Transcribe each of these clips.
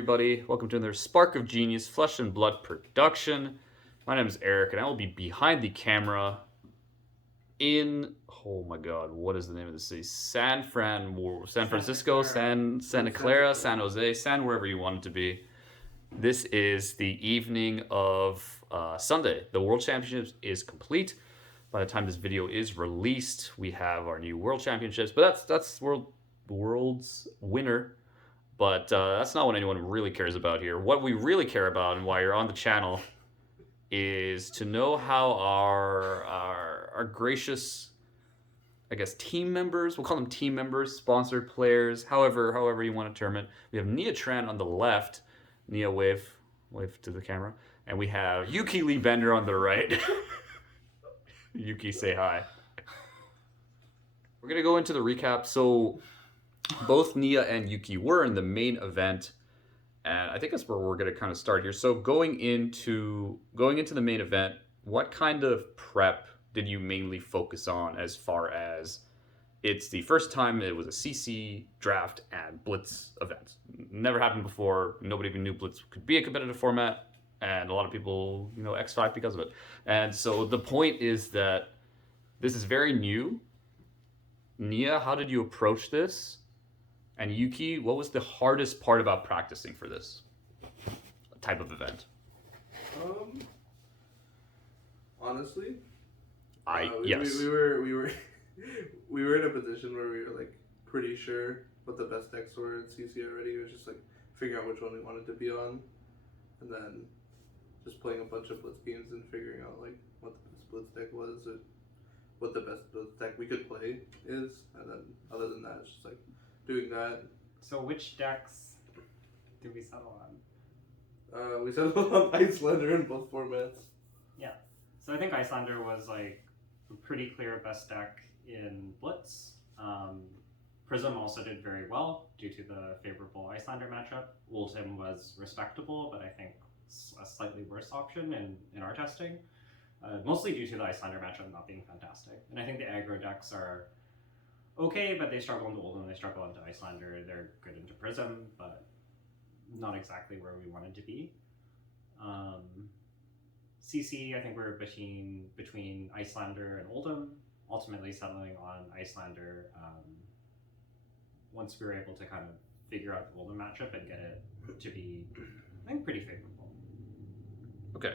everybody? Welcome to another Spark of Genius Flesh and Blood production. My name is Eric, and I will be behind the camera in, oh my god, what is the name of the city? San Francisco, Santa Clara, San Jose, wherever you want it to be. This is the evening of Sunday. The World Championships is complete. By the time this video is released, we have our new World Championships, but that's world's winner. But that's not what anyone really cares about here. What we really care about and why you're on the channel is to know how our gracious, I guess, team members, we'll call them team members, sponsored players, however you want to term it. We have Nghia Tran on the left. Nghia, wave to the camera. And we have Yuki Lee Bender on the right. Yuki, say hi. We're going to go into the recap. So both Nghia and Yuki were in the main event, and I think that's where we're going to kind of start here. So going into the main event, what kind of prep did you mainly focus on, as far as it's the first time it was a CC draft and Blitz event? Never happened before. Nobody even knew Blitz could be a competitive format, and a lot of people, X5 because of it. And so the point is that this is very new. Nghia, how did you approach this? And Yuki, what was the hardest part about practicing for this type of event? Honestly, yes. we were we were in a position where we were like pretty sure what the best decks were in CC already. It was just like figuring out which one we wanted to be on, and then just playing a bunch of Blitz games and figuring out like what the best Blitz deck was, or what the best Blitz deck we could play is, and then other than that, it's just like doing that. So which decks did we settle on? We settled on Icelander in both formats. Yeah. So I think Icelander was like a pretty clear best deck in Blitz. Prism also did very well due to the favorable Icelander matchup. Ultim was respectable, but I think a slightly worse option in our testing. Mostly due to the Icelander matchup not being fantastic. And I think the aggro decks are okay, but they struggle into Oldham, they struggle into Icelander, they're good into Prism, but not exactly where we wanted to be. CC, I think we're between Icelander and Oldham, ultimately settling on Icelander once we were able to kind of figure out the Oldham matchup and get it to be, I think, pretty favorable. Okay,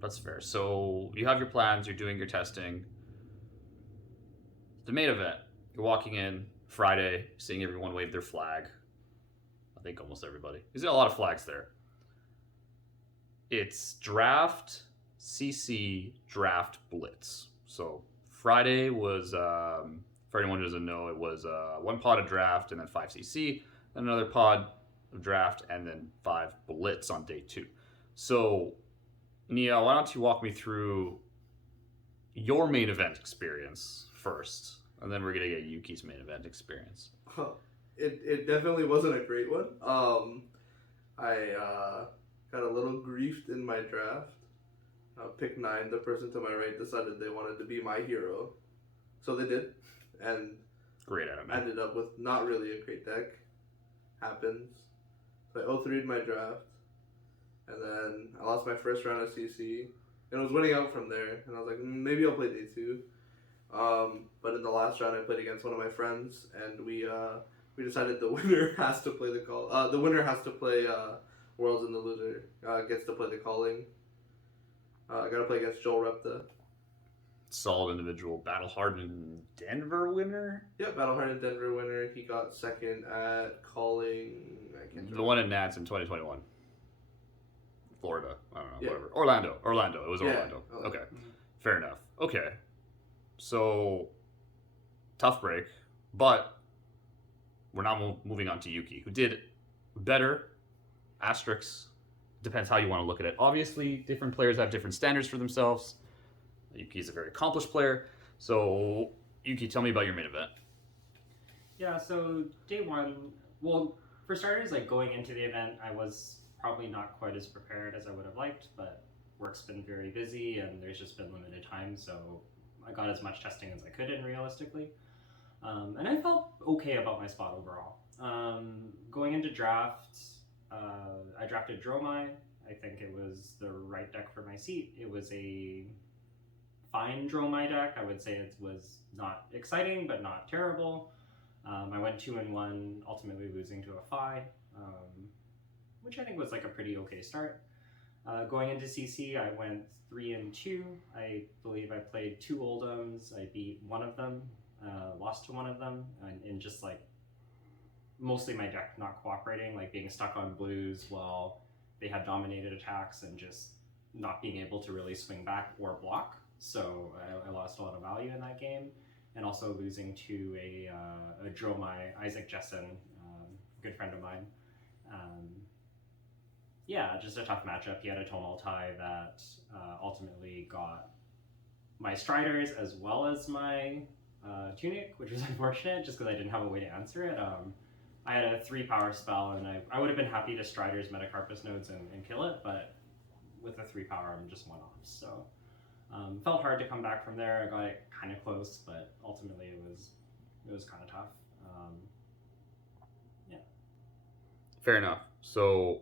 that's fair. So you have your plans, you're doing your testing. The main event. You're walking in Friday, seeing everyone wave their flag. I think almost everybody. There's a lot of flags there. It's draft, CC, draft, Blitz. So Friday was, for anyone who doesn't know, it was one pod of draft and then 5 CC, then another pod of draft, and then 5 Blitz on day 2. So, Nghia, why don't you walk me through your main event experience first? And then we're going to get Yuki's main event experience. It definitely wasn't a great one. I got a little griefed in my draft. Pick 9, the person to my right decided they wanted to be my hero. So they did. And great anime. Ended up with not really a great deck. Happens. So I 0-3'd my draft. And then I lost my first round of CC. And I was winning out from there. And I was like, maybe I'll play day 2. But in the last round, I played against one of my friends, and we decided the winner has to play the call. The winner has to play Worlds, and the loser gets to play the calling. I got to play against Joel Repta. Solid individual. Battle Hardened Denver winner? Yep, Battle Hardened Denver winner. He got second at calling. I can't remember. The one in Nats in 2021. Florida. I don't know. Yeah. Whatever. Orlando. It was Orlando. Okay. Fair enough. Okay. So, tough break, but we're now moving on to Yuki, who did better. Asterisks. Depends how you want to look at it. Obviously, different players have different standards for themselves. Yuki's a very accomplished player. So, Yuki, tell me about your main event. Yeah, so day 1, well, for starters, like going into the event, I was probably not quite as prepared as I would have liked, but work's been very busy and there's just been limited time, so I got as much testing as I could in realistically. And I felt okay about my spot overall. Going into draft, I drafted Dromai. I think it was the right deck for my seat. It was a fine Dromai deck. I would say it was not exciting, but not terrible. I went 2-1, ultimately losing to a Phi, which I think was like a pretty okay start. Going into CC, I went 3-2. I believe I played 2 Oldhams. I beat one of them, lost to one of them, and just like mostly my deck not cooperating, like being stuck on blues while they had dominated attacks and just not being able to really swing back or block. So I lost a lot of value in that game, and also losing to a Dromai, Isaac Jessen, good friend of mine. Yeah, just a tough matchup. He had a Tumultai that ultimately got my Striders as well as my Tunic, which was unfortunate just because I didn't have a way to answer it. I had a 3 power spell, and I would have been happy to Striders Metacarpus nodes and kill it, but with a 3 power, I'm just one off. So felt hard to come back from there. I got it kind of close, but ultimately it was kind of tough. Yeah. Fair enough. So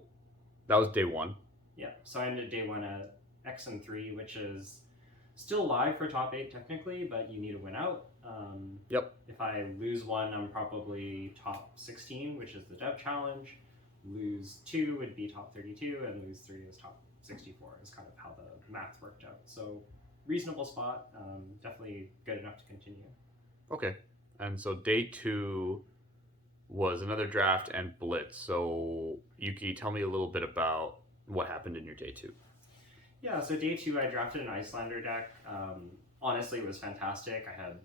that was day 1. Yeah. So I ended day 1 at X and 3, which is still live for top 8 technically, but you need to win out. Yep. If I lose 1, I'm probably top 16, which is the dev challenge. Lose 2 would be top 32, and lose 3 is top 64, is kind of how the math worked out. So reasonable spot, definitely good enough to continue. Okay. And so day 2 was another draft and blitz. So Yuki, tell me a little bit about what happened in your day 2. Yeah, so day 2 I drafted an Icelander deck. Honestly, it was fantastic. I had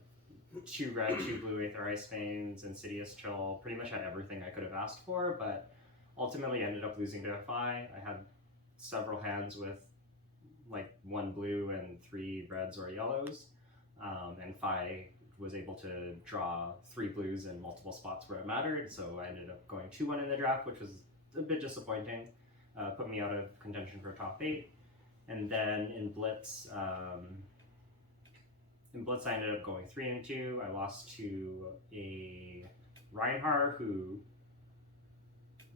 2 red, 2 blue Aether Ice Veins, Insidious Chill, pretty much had everything I could have asked for, but ultimately ended up losing to a Phi. I had several hands with like 1 blue and 3 reds or yellows, and Phi was able to draw 3 blues in multiple spots where it mattered, so I ended up going 2-1 in the draft, which was a bit disappointing. Put me out of contention for top 8. And then in Blitz, I ended up going 3-2. I lost to a Reinhardt who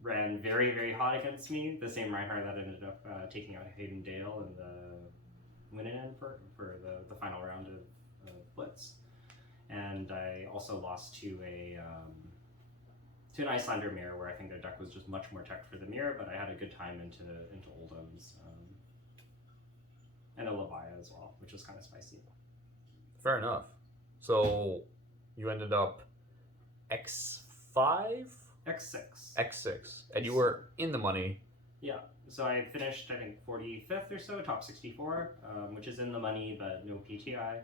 ran very, very hot against me. The same Reinhardt that ended up taking out Hayden Dale in the win-in for the final round of Blitz. And I also lost to an Icelander mirror, where I think their deck was just much more tech for the mirror, but I had a good time into Oldhams. And a Leviah as well, which was kind of spicy. Fair enough. So you ended up X5? X6. X6. And you were in the money. Yeah. So I finished, I think, 45th or so, top 64, which is in the money, but no PTI.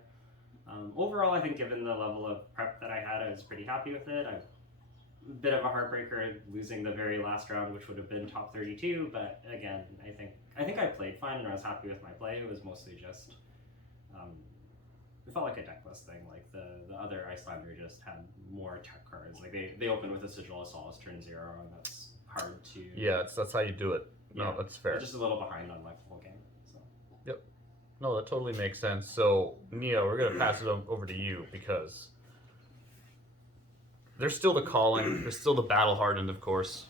Overall, I think given the level of prep that I had, I was pretty happy with it. A bit of a heartbreaker losing the very last round, which would have been top 32, but again, I think I played fine and I was happy with my play. It was mostly just it felt like a deckless thing. Like the other Icelander just had more tech cards. Like they opened with a Sigil of Solace turn 0, and that's hard to. Yeah, that's how you do it. No, Yeah, that's fair. Just a little behind on my full game. So. Yep. No, that totally makes sense. So Nghia, we're gonna pass it over to you because there's still the calling. There's still the battle hardened, of course.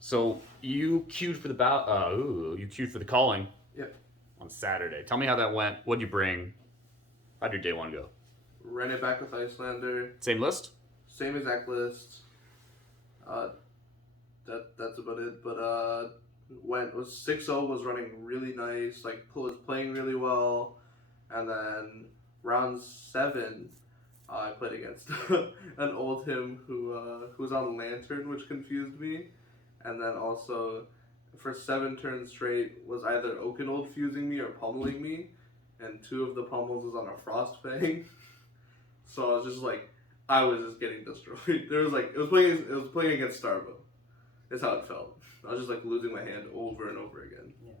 So you queued for the you queued for the calling. Yep. On Saturday. Tell me how that went. What'd you bring? How'd your day 1 go? Ran it back with Icelander. Same list? Same exact list. That's about it. But was 6-0 was running really nice. Like was playing really well, and then round 7. I played against an old him who was on Lantern, which confused me. And then also, for 7 turns straight, was either Oakenold fusing me or pummeling me. And 2 of the pummels was on a Frostfang. So I was just like, I was just getting destroyed. There was like, it was playing against Starbo. That's how it felt. I was just like losing my hand over and over again. Yeah.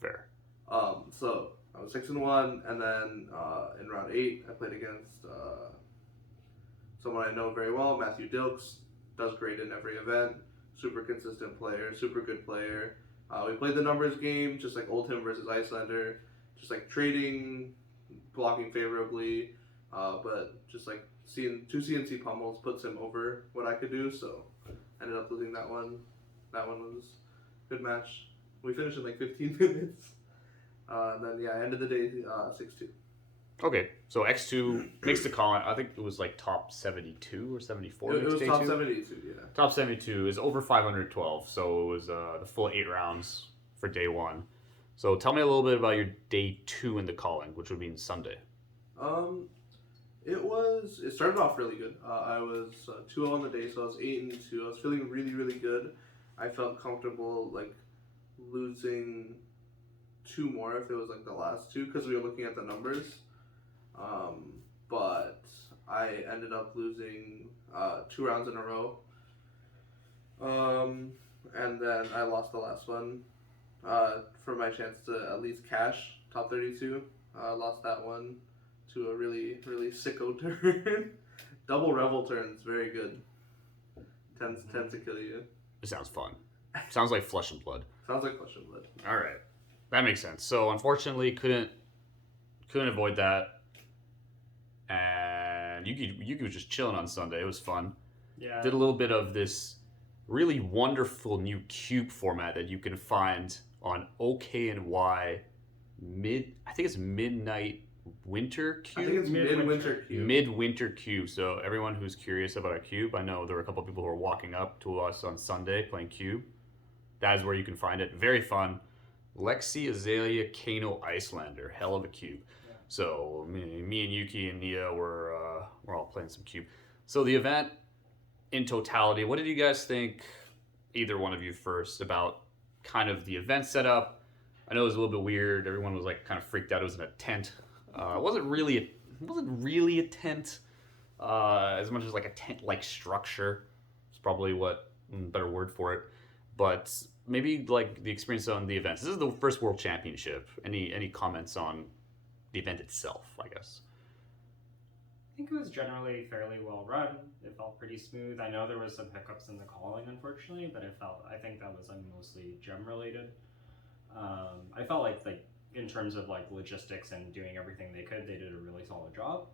Fair. So I was 6-1, and then in round 8, I played against someone I know very well, Matthew Dilks. Does great in every event. Super consistent player, super good player. We played the numbers game, just like Oldham versus Icelander, just like trading, blocking favorably, but just like seeing 2 CNC pummels puts him over what I could do, so I ended up losing that one. That one was a good match. We finished in like 15 minutes. And then I ended the day 6-2. Okay, so X2 makes the call. I think it was like top 72 or 74. It was day top two. 72, yeah. Top 72 is over 512, so it was the full 8 rounds for day 1. So tell me a little bit about your day 2 in the calling, which would be Sunday. It started off really good. I was 2-0 on the day, so I was 8-2. I was feeling really, really good. I felt comfortable like losing 2 more if it was like the last 2 because we were looking at the numbers. But I ended up losing 2 rounds in a row. And then I lost the last one for my chance to at least cash top 32. Lost that one to a really, really sicko turn. Double revel turns, very good. Tends to kill you. It sounds fun. Sounds like Flesh and Blood. Sounds like Flesh and Blood. All right, that makes sense. So unfortunately, couldn't avoid that. And Yuki was just chilling on Sunday. It was fun. Yeah. Did a little bit of this really wonderful new cube format that you can find on OKNY I think it's Midnight Winter Cube. I think it's Midwinter Cube. Midwinter Cube. So everyone who's curious about a cube, I know there were a couple of people who were walking up to us on Sunday playing cube. That is where you can find it. Very fun. Lexi Azalea Kano Icelander. Hell of a cube. Yeah. So me and Yuki and Nghia were all playing some cube. So the event in totality, what did you guys think, either one of you first, about kind of the event setup? I know it was a little bit weird. Everyone was like kind of freaked out. It was in a tent. It wasn't really a tent as much as like a tent-like structure. It's probably what better word for it. But maybe like the experience on the events. This is the first World Championship. Any comments on the event itself? I guess. I think it was generally fairly well run. It felt pretty smooth. I know there was some hiccups in the calling, unfortunately, but I think that was mostly gem related. I felt like in terms of like logistics and doing everything they could, they did a really solid job.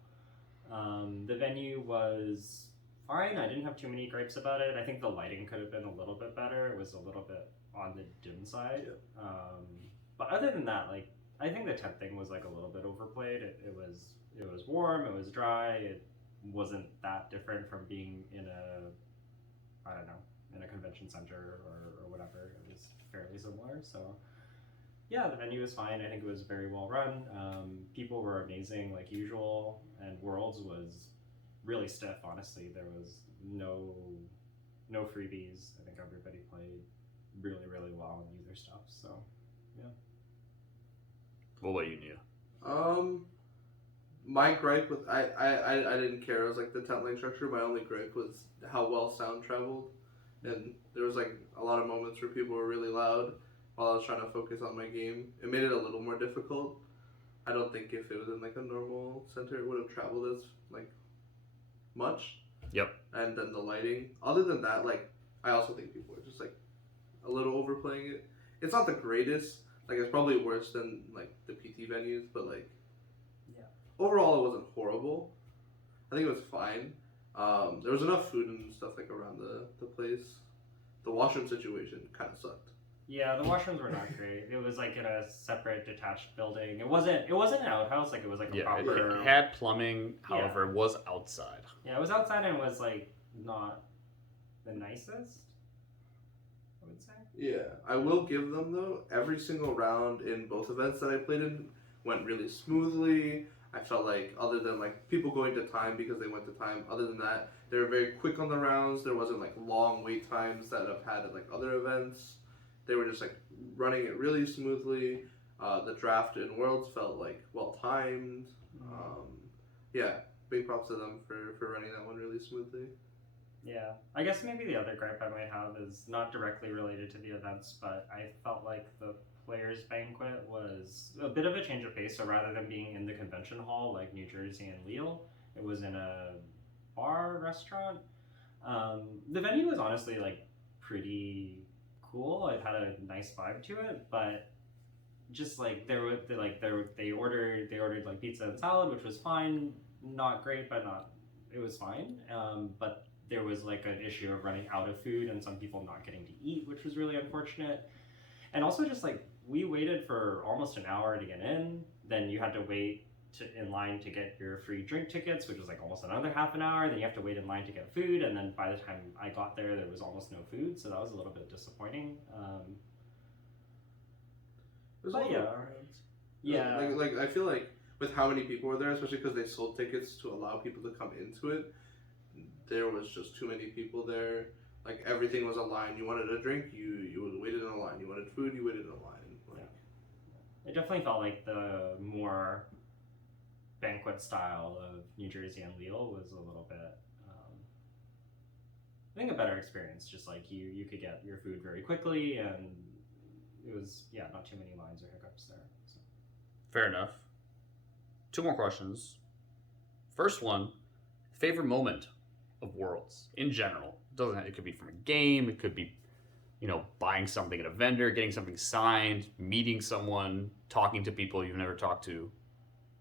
The venue was fine. I didn't have too many gripes about it. I think the lighting could have been a little bit better. It was a little bit on the dim side. Yeah. But other than that, like I think the tent thing was like a little bit overplayed. It was warm. It was dry. It wasn't that different from being in a convention center or whatever. It was fairly similar. So yeah, the venue was fine. I think it was very well run. People were amazing like usual, and Worlds was really stiff. Honestly, there was no freebies. I think everybody played really, really well and knew their stuff. So yeah. What about you, Nghia? My gripe with I didn't care. It was like the tent like structure. My only gripe was how well sound traveled, and there was like a lot of moments where people were really loud while I was trying to focus on my game. It made it a little more difficult. I don't think if it was in like a normal center, it would have traveled as like much. Yep. And then the lighting. Other than that, like I also think people were just like a little overplaying it. It's not the greatest. Like it's probably worse than like the PT venues, but like overall it wasn't horrible. I think it was fine. There was enough food and stuff like around the place. The washroom situation kind of sucked. Yeah, the washrooms were not great. It was like in a separate detached building. It wasn't an outhouse. Like it was like a proper. It had plumbing. However, it was outside. Yeah, it was outside and it was like not the nicest, I would say. Yeah, I will give them though. Every single round in both events that I played in went really smoothly. I felt like other than like people going to time because they went to time, other than that, they were very quick on the rounds. There wasn't like long wait times that I've had at like other events. They were just like running it really smoothly. The draft in Worlds felt like well timed. Yeah, big props to them for running that one really smoothly. Yeah, I guess maybe the other gripe I might have is not directly related to the events, but I felt like the Players Banquet was a bit of a change of pace. So rather than being in the convention hall like New Jersey and Lille, it was in a bar restaurant. The venue was honestly like pretty cool. It had a nice vibe to it, but just like they ordered like pizza and salad, which was fine, not great, but it was fine. But there was like an issue of running out of food and some people not getting to eat, which was really unfortunate. And also just like we waited for almost an hour to get in, then you had to wait in line to get your free drink tickets, which was like almost another half an hour. Then you have to wait in line to get food, and then by the time I got there was almost no food, so that was a little bit disappointing. There's But a lot yeah. of crowds. Yeah. Like I feel like with how many people were there, especially because they sold tickets to allow people to come into it, there was just too many people there. Like everything was a line. You wanted a drink, you waited in a line. You wanted food, you waited in a line. Like, it definitely felt like the more banquet style of New Jersey and Lille was a little bit, I think, a better experience. Just like you could get your food very quickly, and it was not too many lines or hiccups there. So. Fair enough. 2 more questions. First one, favorite moment of Worlds in general. It could be from a game, it could be, buying something at a vendor, getting something signed, meeting someone, talking to people you've never talked to.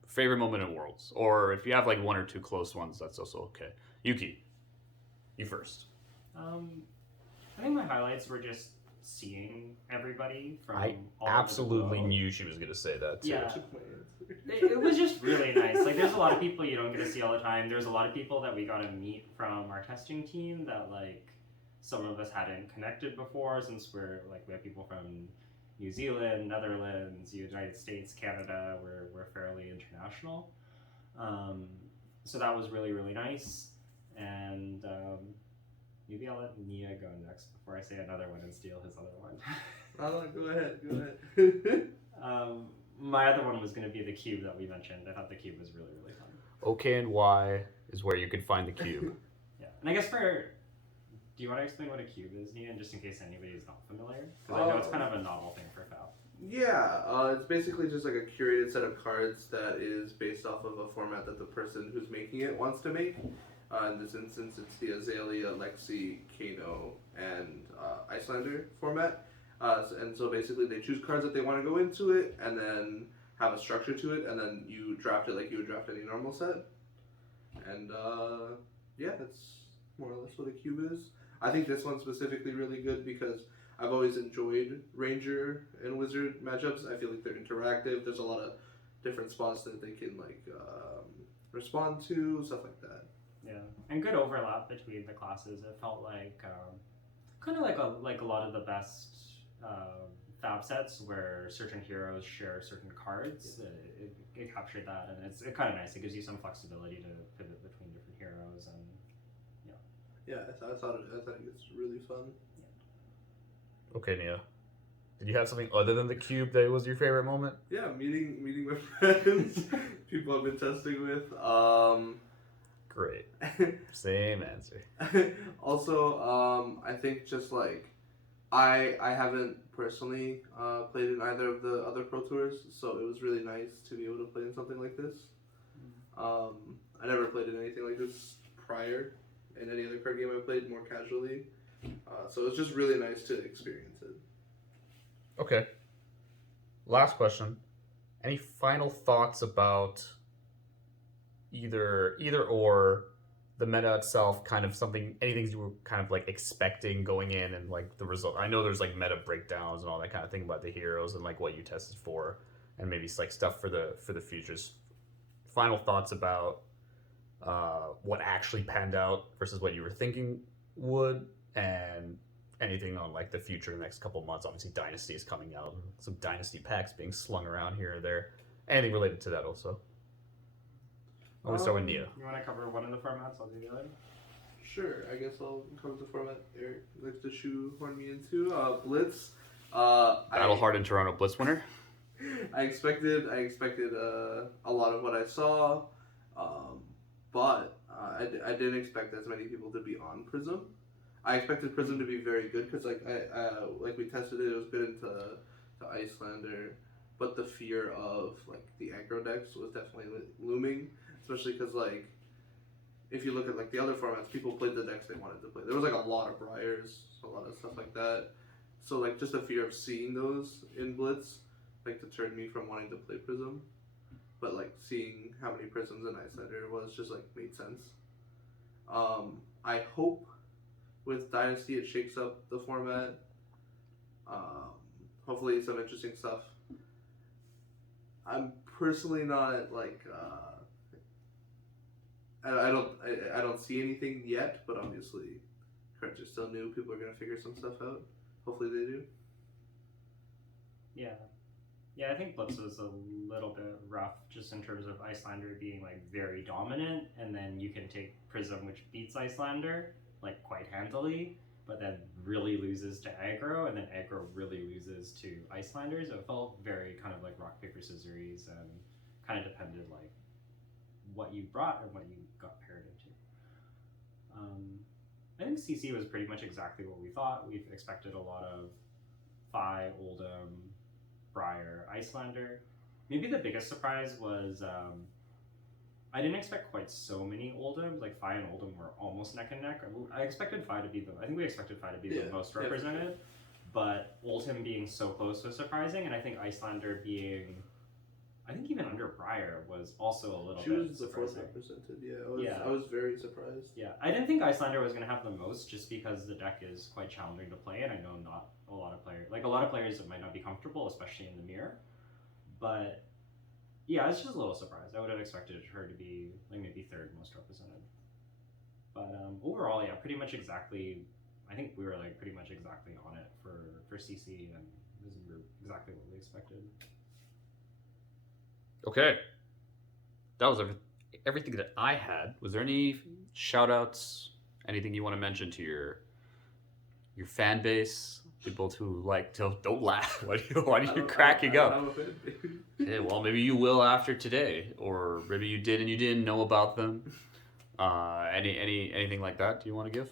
Favorite moment in Worlds. Or if you have like 1 or 2 close ones, that's also okay. Yuki, you first. I think my highlights were just seeing everybody from I all over the absolutely globe. knew she was going to say that too. Yeah. It was just really nice. Like, there's a lot of people you don't get to see all the time. There's a lot of people that we got to meet from our testing team that, like, some of us hadn't connected before, since we have people from New Zealand, Netherlands, United States, Canada. We're fairly international. So that was really, really nice. And maybe I'll let Nghia go next before I say another one and steal his other one. Go ahead. My other one was going to be the cube that we mentioned. I thought the cube was really, really fun. OK and Y is where you can find the cube. Yeah. And I guess do you want to explain what a cube is, Nghia, just in case anybody is not familiar? Because I know it's kind of a novel thing for FAB. Yeah, it's basically just like a curated set of cards that is based off of a format that the person who's making it wants to make. In this instance, it's the Azalea, Lexi, Kano, and Icelander format. And so basically they choose cards that they want to go into it, and then have a structure to it, and then you draft it like you would draft any normal set. And that's more or less what a cube is. I think this one's specifically really good because I've always enjoyed Ranger and Wizard matchups. I feel like they're interactive. There's a lot of different spots that they can respond to, stuff like that. Yeah, and good overlap between the classes. It felt like kind of like a lot of the best FAB sets where certain heroes share certain cards. It captured that, and it's kind of nice. It gives you some flexibility to pivot between different heroes, and yeah, I thought it was really fun. Okay, Nghia. Did you have something other than the cube that was your favorite moment? Yeah, meeting my friends, people I've been testing with. Great. Same answer. Also, I think just like I haven't personally played in either of the other Pro Tours, so it was really nice to be able to play in something like this. I never played in anything like this prior. In any other card game I played more casually, so it's just really nice to experience it. Okay. Last question. Any final thoughts about either or the meta itself, kind of anything you were kind of like expecting going in, and like the result? I know there's like meta breakdowns and all that kind of thing about the heroes and like what you tested for, and maybe like stuff for the futures. Final thoughts about what actually panned out versus what you were thinking would, and anything on like the future in the next couple months. Obviously Dynasty is coming out, some Dynasty packs being slung around here or there. Anything related to that also? I want to start with Nghia. You want to cover one of the formats? I'll do the other. Sure, I guess I'll cover the format Eric likes to shoehorn me into. Blitz. Battle Hardened Toronto Blitz winner. I expected a lot of what I saw, but I didn't expect as many people to be on Prism. I expected Prism to be very good because like we tested it was good into Icelander, but the fear of like the aggro decks was definitely looming, especially because like if you look at like the other formats, people played the decks they wanted to play. There was like a lot of Briars, a lot of stuff like that. So like just the fear of seeing those in Blitz like deterred me from wanting to play Prism. But like seeing how many Prisms in Icelander was just like made sense. I hope with Dynasty it shakes up the format. Hopefully some interesting stuff. I'm personally not like I don't see anything yet, but obviously cards are still new. People are gonna figure some stuff out. Hopefully they do. Yeah. Yeah, I think Blitz was a little bit rough just in terms of Icelander being like very dominant, and then you can take Prism, which beats Icelander like quite handily, but then really loses to aggro, and then aggro really loses to Icelander. So it felt very kind of like rock paper scissors, and kind of depended like what you brought and what you got paired into. I think CC was pretty much exactly what we thought. We've expected a lot of Fi, Oldham, Briar, Icelander. Maybe the biggest surprise was I didn't expect quite so many Oldhams. Like Fi and Oldham were almost neck and neck. I expected Fi to be the. I think we expected Fi to be the most represented, but Oldham being so close was surprising, and I think Icelander being, I think even under Briar was also a little She bit was the fourth surprising. represented. I was very surprised. Yeah, I didn't think Icelander was going to have the most, just because the deck is quite challenging to play, and I know not a lot of players that might not be comfortable, especially in the mirror. But yeah, I was just a little surprised. I would have expected her to be like maybe third most represented. But overall, yeah, pretty much exactly. I think we were like pretty much exactly on it for CC, and this is exactly what we expected. Okay. That was everything that I had. Was there any shout outs? Anything you want to mention to your fan base? People who like to don't laugh. Why are you cracking up? Okay, well maybe you will after today, or maybe you did and you didn't know about them. Anything like that? Do you want to give?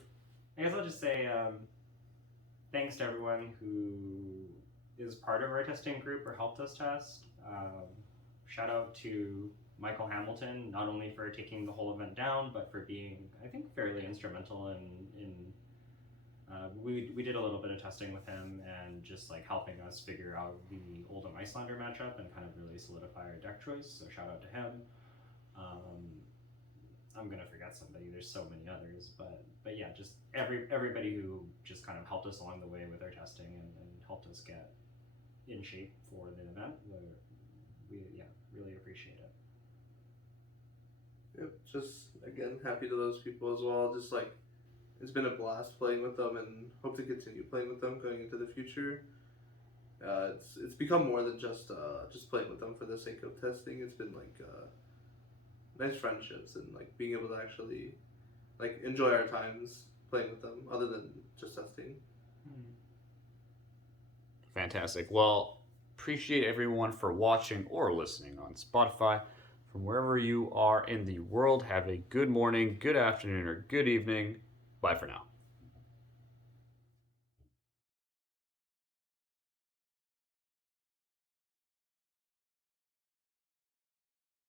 I guess I'll just say thanks to everyone who is part of our testing group or helped us test. Shout out to Michael Hamilton, not only for taking the whole event down, but for being, I think, fairly instrumental in we did a little bit of testing with him and just like helping us figure out the Oldham Icelander matchup and kind of really solidify our deck choice. So shout out to him. I'm gonna forget somebody. There's so many others, but yeah, just everybody who just kind of helped us along the way with our testing and helped us get in shape for the event. We really appreciate it. Yep, just again happy to those people as well. Just like it's been a blast playing with them, and hope to continue playing with them going into the future. It's become more than just playing with them for the sake of testing. It's been like nice friendships and like being able to actually like enjoy our times playing with them, other than just testing. Fantastic. Well, appreciate everyone for watching or listening on Spotify. From wherever you are in the world, have a good morning, good afternoon, or good evening. Bye for now.